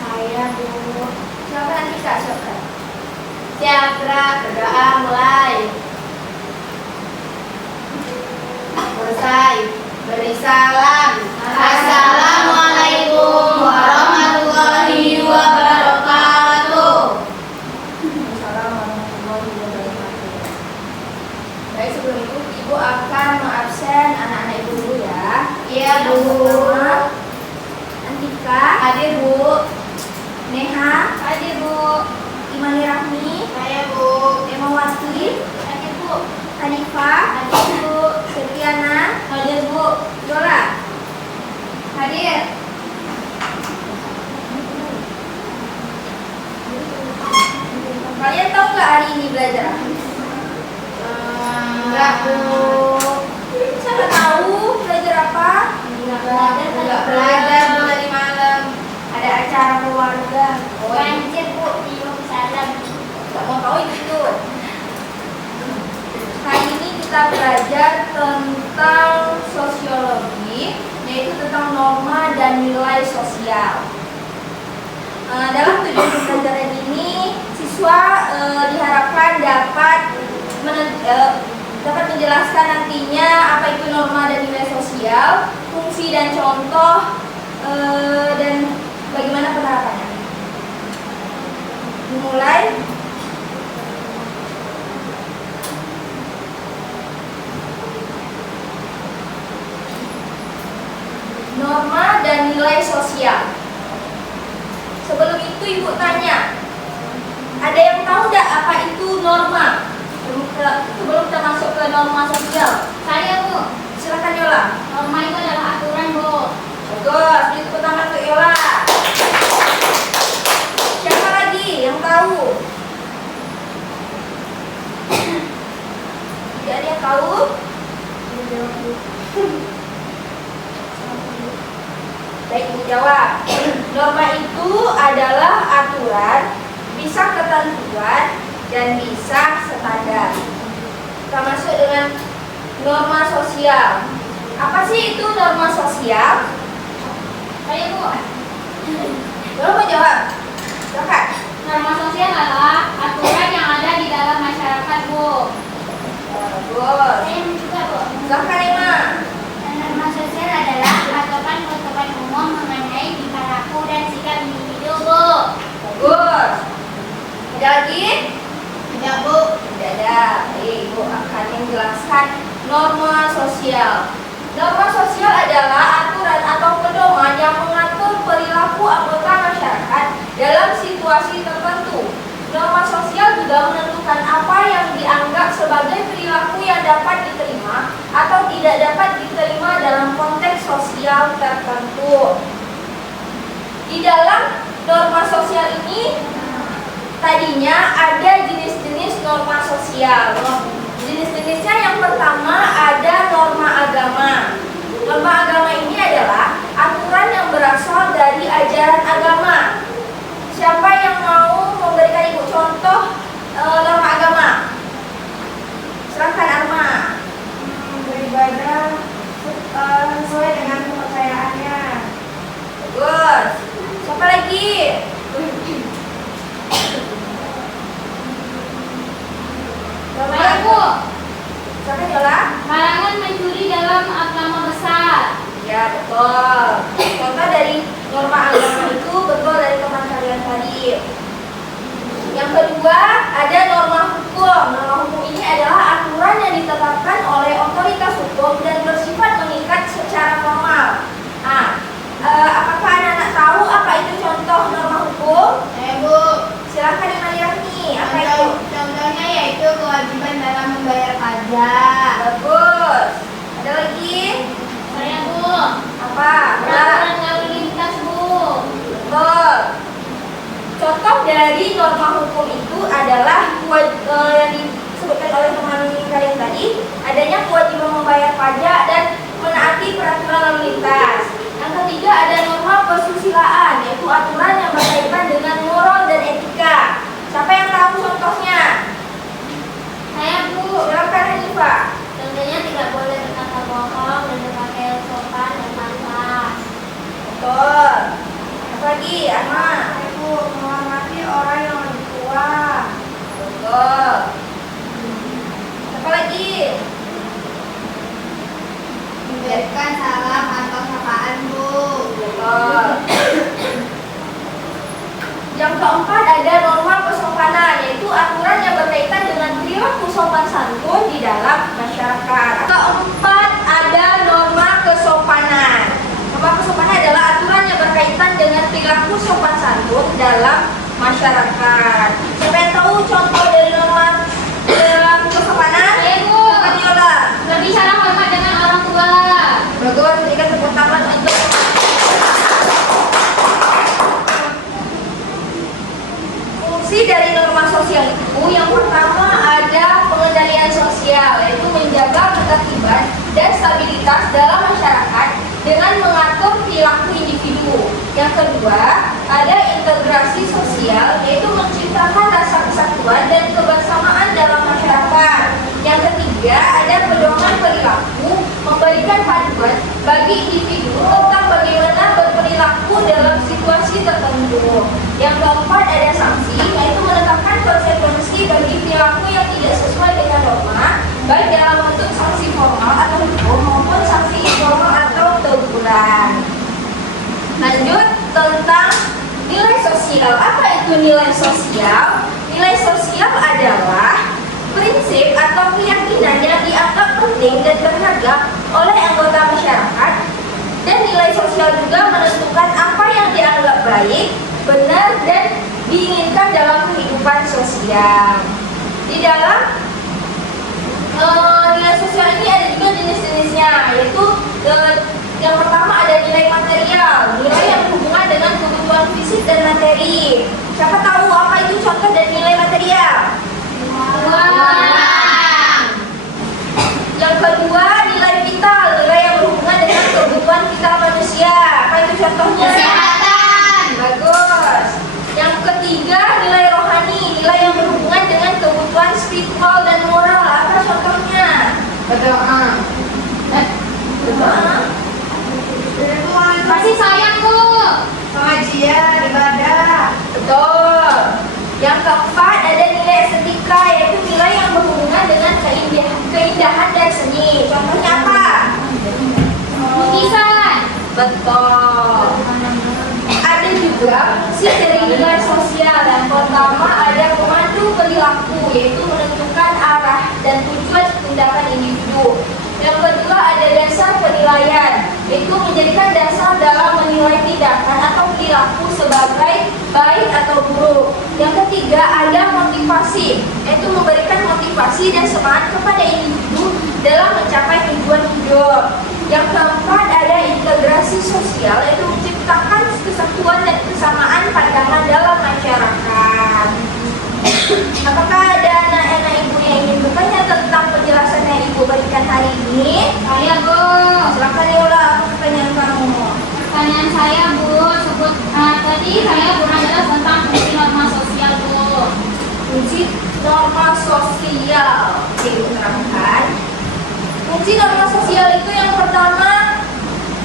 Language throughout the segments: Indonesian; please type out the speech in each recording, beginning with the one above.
Saya, Bu. Silakan nanti Kak, silakan. Siapra, berdoa mulai. Selesai. Beri salam. Assalamualaikum warahmatullahi wabarakatuh. Assalamualaikum warahmatullahi wabarakatuh. Baik, sebelum itu Ibu akan mengabsen anak-anak Ibu dulu ya. Iya, Bu. Pertama, Antika, Hadir, Bu. Neha, Hadir, Bu. Imani Rahmi, Saya, Bu. Emawati, Hadir, Bu. Hanifah, Hadir, Bu. Setiana, Hadir, Bu. Yola. Hadir. Kalian tahu nggak hari ini belajar apa? Enggak, Bu. Saya nggak tahu belajar apa. Enggak belajar, Bu, dari malam. Ada acara keluarga. Banjir, Bu, di Salam. Nggak mau tahu itu. Hari ini kita belajar tentang sosiologi, yaitu tentang norma dan nilai sosial. Dalam tujuan pembelajaran ini, siswa diharapkan dapat menjelaskan nantinya apa itu norma dan nilai sosial, fungsi dan contoh, dan bagaimana penerapannya. Dimulai. Norma dan nilai sosial. Sebelum itu Ibu tanya, ada yang tahu tidak apa itu norma? Sebelum kita masuk ke norma sosial. Saya, Bu. Silakan Yola. Norma itu adalah aturan, Bu. Bagus, beri tepuk tangan untuk Yola. Siapa lagi yang tahu? Tidak ada yang tahu? Baik, Ibu jawab. Norma itu adalah aturan, bisa ketentuan, dan bisa standar. Kita masuk dengan norma sosial. Apa sih itu norma sosial? Saya, Bu. Belum mau jawab? Silakan. Norma sosial adalah aturan yang ada di dalam masyarakat, Bu. Bagus. Saya juga, Bu. Silakan Ima. Norma sosial adalah aturan-aturan umum mengenai tingkah laku dan sikap individu, Bu. Bagus. Ada lagi? Tidak, Bu. Tidak ada. Baik, Ibu akan menjelaskan norma sosial. Norma sosial adalah aturan atau pedoman yang mengatur perilaku anggota masyarakat dalam situasi tertentu. Norma sosial juga menentukan apa yang dianggap sebagai perilaku yang dapat diterima atau tidak dapat diterima dalam konteks sosial tertentu. Di dalam norma sosial ini tadinya ada jenis-jenis norma sosial. Jenis-jenisnya yang pertama ada norma agama. Norma agama ini adalah aturan yang berasal dari ajaran agama. Siapa yang mau memberikan Ibu contoh norma agama? Silakan Arma. Beribadah sesuai dengan kepercayaannya. Bagus. Siapa lagi? Saya, Bu. Silakan Yola. Larangan mencuri dalam agama besar. Ya, betul. Contoh dari norma agama itu betul dari teman kalian tadi. Yang kedua, ada norma hukum. Norma hukum ini adalah aturan yang ditetapkan oleh otoritas hukum dan bersifat mengikat secara formal. Nah, apakah anak-anak tahu apa itu contoh norma hukum? Bu. Silahkan Imani. Apa itu? Contohnya yaitu kewajiban dalam membayar pajak. Bagus. Ada lagi? Saya, Bu. Apa? Peraturan lalu lintas, Bu. Betul. Contoh dari norma hukum itu adalah yang disebutkan oleh teman kalian tadi, adanya kewajiban membayar pajak dan menaati peraturan lalu lintas. Yang ketiga ada norma kesusilaan, yaitu aturan yang berkaitan dengan moral dan etika. Siapa yang tahu contohnya? Saya, Bu. Silakan Hanifah. Contohnya tidak boleh berkata bohong dan berpakaian sopan dan pantas. Betul. Apa lagi? lagi, Ahmad. Ibu, menghormati orang yang lebih tua. Betul. Apa lagi? Memberikan salam atau sapaan, Bu. Betul. Yang keempat ada norma kesopanan, yaitu aturan yang berkaitan dengan perilaku sopan santun di dalam masyarakat. Keempat ada norma kesopanan. Norma kesopanan adalah aturan yang berkaitan dengan perilaku sopan santun dalam masyarakat. Siapa yang tahu contoh dari norma perilaku kesopanan? Ibu, Kaniola. berbicara hormat dengan orang tua. Bagus, berikan tepuk tangan untuk fungsi dari norma sosial itu. Yang pertama ada pengendalian sosial, yaitu menjaga ketertiban dan stabilitas dalam masyarakat dengan mengatur perilaku individu. Yang kedua ada integrasi sosial, yaitu menciptakan rasa kesatuan dan kebersamaan dalam masyarakat. Yang ketiga ada pedoman perilaku, memberikan panduan bagi individu tentang bagaimana berperilaku dalam situasi tertentu. Yang keempat ada sanksi, yaitu menetapkan konsekuensi bagi perilaku yang tidak sesuai dengan norma, baik dalam bentuk sanksi formal atau hukum maupun sanksi informal atau teguran. Lanjut tentang nilai sosial. Apa itu nilai sosial? Nilai sosial adalah prinsip atau keyakinan yang dianggap penting dan berharga oleh anggota masyarakat, dan nilai sosial juga menentukan apa yang dianggap baik, benar, dan diinginkan dalam kehidupan sosial. Di dalam nilai sosial ini ada juga jenis-jenisnya, yaitu yang pertama ada nilai material, nilai yang berhubungan dengan kebutuhan fisik dan materi. Siapa tahu apa itu contoh dari nilai material? Uang. Yang kedua nilai vital, nilai yang berhubungan dengan kebutuhan vital manusia. Apa itu contohnya? Kesehatan. Bagus. Yang ketiga nilai rohani, nilai yang berhubungan dengan kebutuhan spiritual dan moral. Apa contohnya? Berdoa. Berdoa. Kasih sayang, Bu. Pengajian, ibadah. Betul. Yang keempat ada nilai estetika, yaitu nilai yang berhubungan dengan keindahan dan seni. Contohnya apa? Lukisan. Betul. Ada juga fungsi dari nilai sosial. Yang pertama ada pemandu perilaku, yaitu menentukan arah dan tujuan tindakan individu. Yang kedua ada dasar penilaian, yaitu menjadikan dasar dalam menilai tindakan atau perilaku sebagai baik atau buruk. Yang ketiga ada motivasi, yaitu memberikan motivasi dan semangat kepada individu dalam mencapai tujuan hidup. Yang keempat ada integrasi sosial, yaitu menciptakan kesatuan dan kesamaan pandangan dalam masyarakat. Apakah ada anak-anak ibu yang ingin bertanya tentang penjelasan yang ibu berikan hari ini? Saya, Bu. Silakan Yola, apa pertanyaan kamu? Pertanyaan saya, Bu, tadi saya kurang jelas tentang fungsi norma sosial, Bu. Fungsi norma sosial, ibu terangkan. Fungsi norma sosial itu yang pertama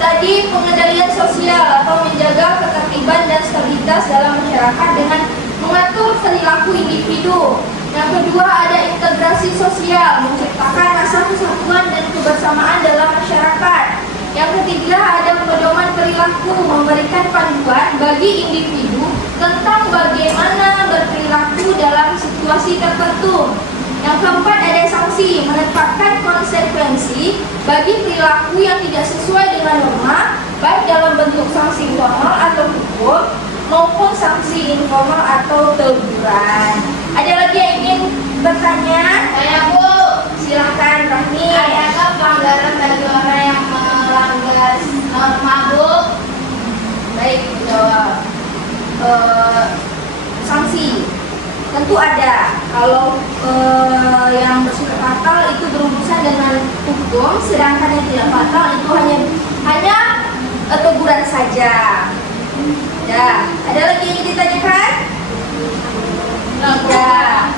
tadi pengendalian sosial atau menjaga ketertiban dan stabilitas dalam masyarakat dengan mengatur perilaku individu. Yang kedua ada integrasi sosial, menciptakan rasa kesatuan dan kebersamaan dalam masyarakat. Yang ketiga ada pedoman perilaku, memberikan panduan bagi individu tentang bagaimana berperilaku dalam situasi tertentu. Yang keempat ada sanksi, menetapkan konsekuensi bagi perilaku yang tidak sesuai dengan norma, baik dalam bentuk sanksi formal atau hukum maupun sanksi informal atau teguran. Ada lagi yang ingin bertanya? Saya, Bu. Silahkan Rahmi. Adakah pelanggaran bagi orang yang melanggar norma, Bu? Baik, jawab. Sanksi tentu ada. Kalau yang bersifat fatal itu berurusan dengan hukum, sedangkan yang tidak fatal itu hanya teguran saja. Ya, ada lagi yang ingin ditanyakan? Ya.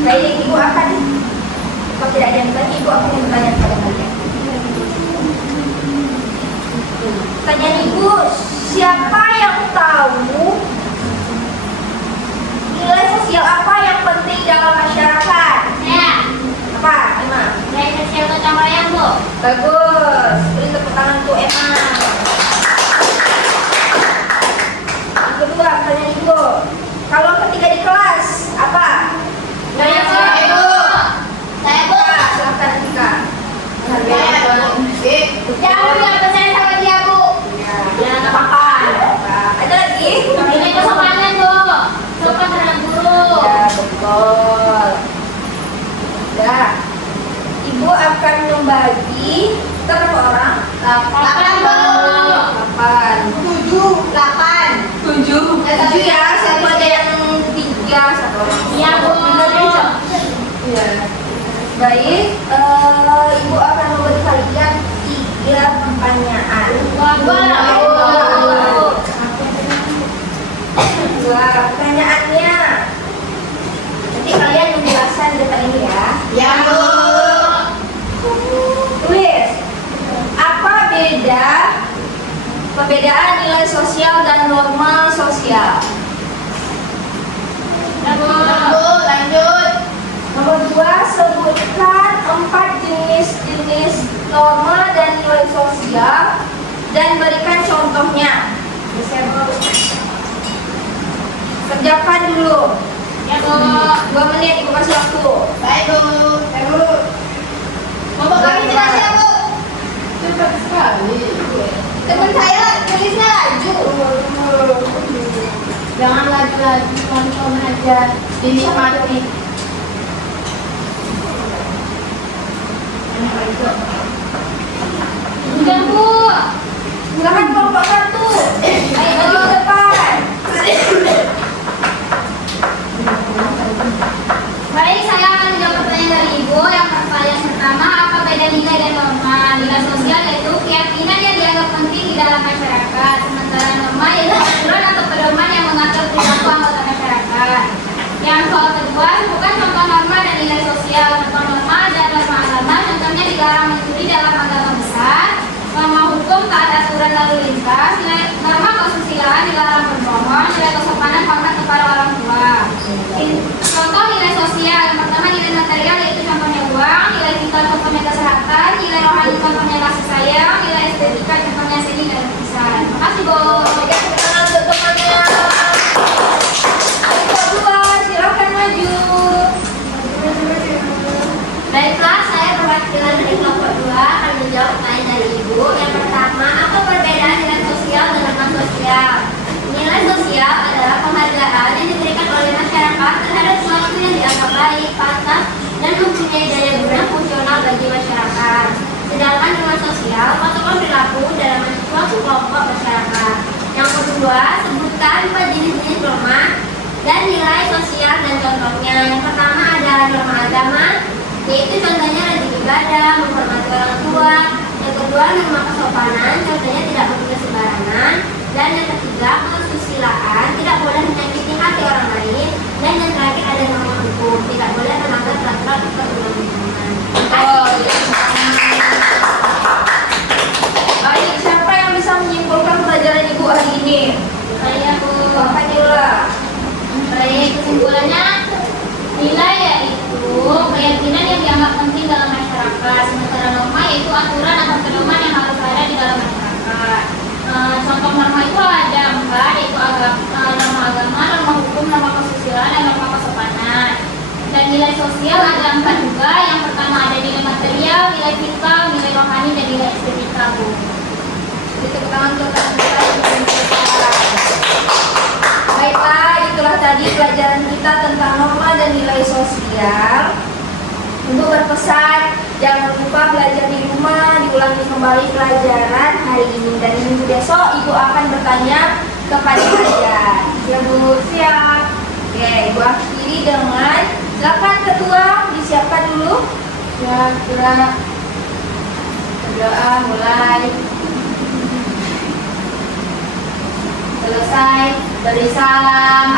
Baik, ibu akan, kalau tidak ada yang bertanya, ibu akan bertanya kepada kalian. Pertanyaan ibu, siapa yang tahu Bagus. Beri tepuk tangan untuk Emma. Yang kedua, pertanyaan Ibu. Kalau ketiga di kelas, apa? Saya, Bu. Saya, Bu. Silakan Tika. Jangan bilang percaya sama dia, Bu. Ya, nggak apa-apa. Ada lagi? Ini kesopanan, Bu. Sopan terhadap guru. Ya, betul. Ya. Ibu akan membagi berapa orang? 8, Bu. 8. 7 ya, satu ada yang 3, satu orang. Iya, Bu. Ya. Baik, Ibu akan memberi kalian 3 pertanyaan. Dua pertanyaannya. Nanti kalian menjelaskan di depan ini ya. Ya, Bu. Tulis. Apa perbedaan nilai sosial dan norma sosial? Ya, Bu. Lanjut. Nomor 2, sebutkan 4 jenis-jenis norma dan nilai sosial dan berikan contohnya. Kerjakan dulu. Ya, Bu. 2 menit, Ibu kasih waktu. Baik, Bu. Mau kami jelas ya, Bu. Cepat sekali. Teman saya tulisnya laju. Jangan laju-laju, pelan-pelan aja. Dinikmati. Udah, Bu. Silakan kelompok 1. Ayo ke depan. Baik, saya akan menjawab pertanyaan dari Ibu. Yang pertama, apa beda nilai dan norma? Nilai sosial yaitu keyakinan yang dianggap penting di dalam masyarakat. Sementara norma yaitu aturan atau pedoman yang mengatur perilaku anggota masyarakat. Yang soal kedua, bukan contoh norma dan nilai sosial. Contoh norma dan norma agama, contohnya dilarang mencuri dalam agama besar. Norma hukum taat aturan lalu lintas. Norma kesusilaan dilarang berbohong. Nilai kesopanan hormat kepada orang tua. Contoh nilai sosial, yang pertama nilai material yaitu contohnya uang, nilai vital contohnya kesehatan, nilai rohani contohnya kasih sayang, nilai estetika contohnya seni dan lukisan. Terima kasih, Bu. Tepuk tangan untuk temannya. Kelompok 2, silakan maju. Baiklah, saya perwakilan dari kelompok 2 akan menjawab pertanyaan dari Ibu. Yang pertama, apa perbedaan nilai sosial dan norma sosial? Nilai sosial adalah penghargaan yang diberikan oleh masyarakat terhadap sesuatu yang dianggap baik, pantas, dan mempunyai daya guna fungsional bagi masyarakat. Sedangkan norma sosial, patokan perilaku dalam suatu kelompok masyarakat. Yang kedua, sebutkan 4 jenis-jenis norma dan nilai sosial dan contohnya. Yang pertama adalah norma agama, yaitu contohnya rajin ibadah, menghormati orang tua. Yang kedua, norma kesopanan, contohnya tidak berbuat sembarangan. Dan yang ketiga, kesusilaan, tidak boleh menyakiti hati orang lain. Dan yang terakhir ada norma hukum, tidak boleh melanggar peraturan perundang-undangan. Baik, siapa yang bisa menyimpulkan pelajaran Ibu hari ini? Saya, Bu. Bapak Nila. Baik, kesimpulannya nilai yaitu keyakinan yang dianggap penting dalam masyarakat. Sementara norma yaitu aturan atau pedoman yang harus ada di dalam masyarakat. Contoh norma itu ada 4, yaitu norma agama, norma hukum, norma kesusilaan, dan norma kesopanan. Dan nilai sosial ada 4 juga. Yang pertama ada nilai material, nilai vital, nilai rohani, dan nilai estetika, Bu. Tepuk tangan untuk teman-teman. Baiklah, itulah tadi pelajaran kita tentang norma dan nilai sosial. Untuk berpesan, jangan lupa belajar di rumah, diulangi kembali pelajaran hari ini. Dan minggu besok Ibu akan bertanya kepada kalian. Ya Bu, siap. Oke, Ibu akhiri dengan, silakan Ketua, disiapkan dulu. Ya, gerak. Berdoa mulai. Selesai. Beri salam.